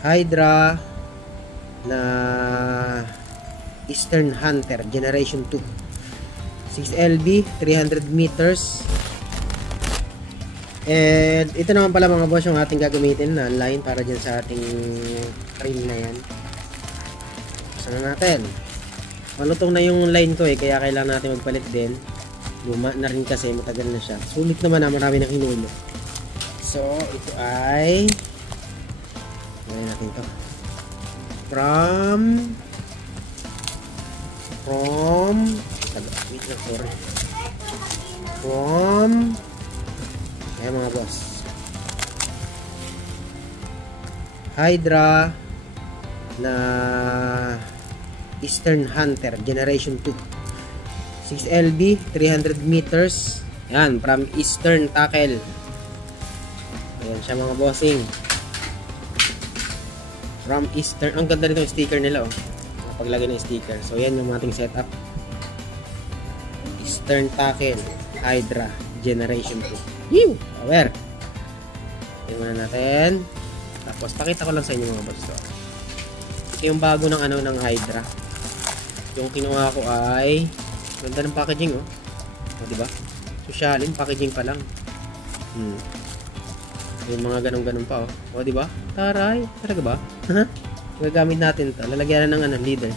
Hydra na Eastern Hunter Generation 2, 6LB, 300 meters. And ito naman pala mga boss yung ating gagamitin na line para dyan sa ating frame na yan. Buksan na natin. Malutong na yung line ko kaya kailangan natin magpalit din. Luma na rin kasi, matagal na siya. Sulit naman na, marami nang hinulo. So ito ay gawin natin to from ayan mga boss, Hydra na Eastern Hunter Generation 2, 6LB, 300 meters. Yan, from Eastern Tackle. Ayan siya mga bossing, from Eastern. Ang ganda nitong sticker nila paglagay ng sticker. So yan yung ating setup, Eastern Tackle Hydra Generation 2. Yew! Power! Tingnan natin. Tapos pakita ko lang sa inyo mga boss to. Ito yung bago ng ng Hydra. Yung kinuha ko ay ganda ng packaging diba? Sosyalin, packaging pa lang. Yung mga ganun pa diba? Taray, talaga ba? Gagamit natin to. Lalagyan na ng leader.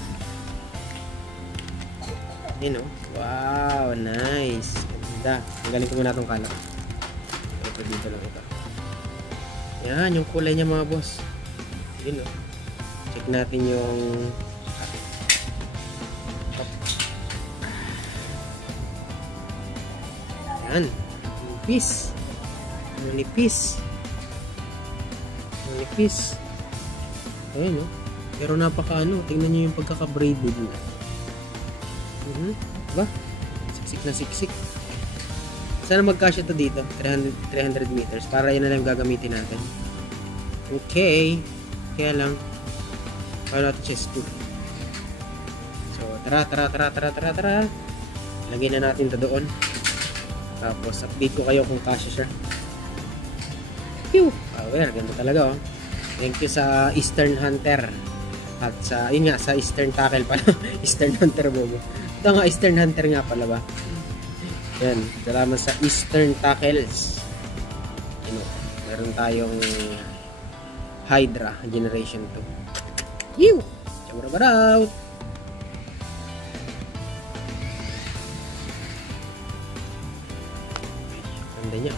Yun wow, nice. Ganda. Tanggalin ko muna itong color. Ito dito lang ito. Yan, yung kulay niya mga boss. Yun check natin yung yan. Manipis. Manipis. Manipis. Ayan pero napaka tingnan nyo yung pagkaka-braided na. Diba? Siksik na siksik. Sana magkasya to dito 300 meters para yun na lang gagamitin natin. Okay, kaya lang para natin siya scoop. So tara lagyan na natin to doon, tapos update ko kayo kung kasya siya. Power, ganda talaga Thank you sa Eastern Hunter. At sa, yun nga, sa Eastern Tackle pala. Eastern Hunter bobo. Ito nga, Eastern Hunter nga pala ba? Yan, salamat sa Eastern Tackles. Meron tayong Hydra Generation 2. Yew! Chamarabarout! Ganda niya.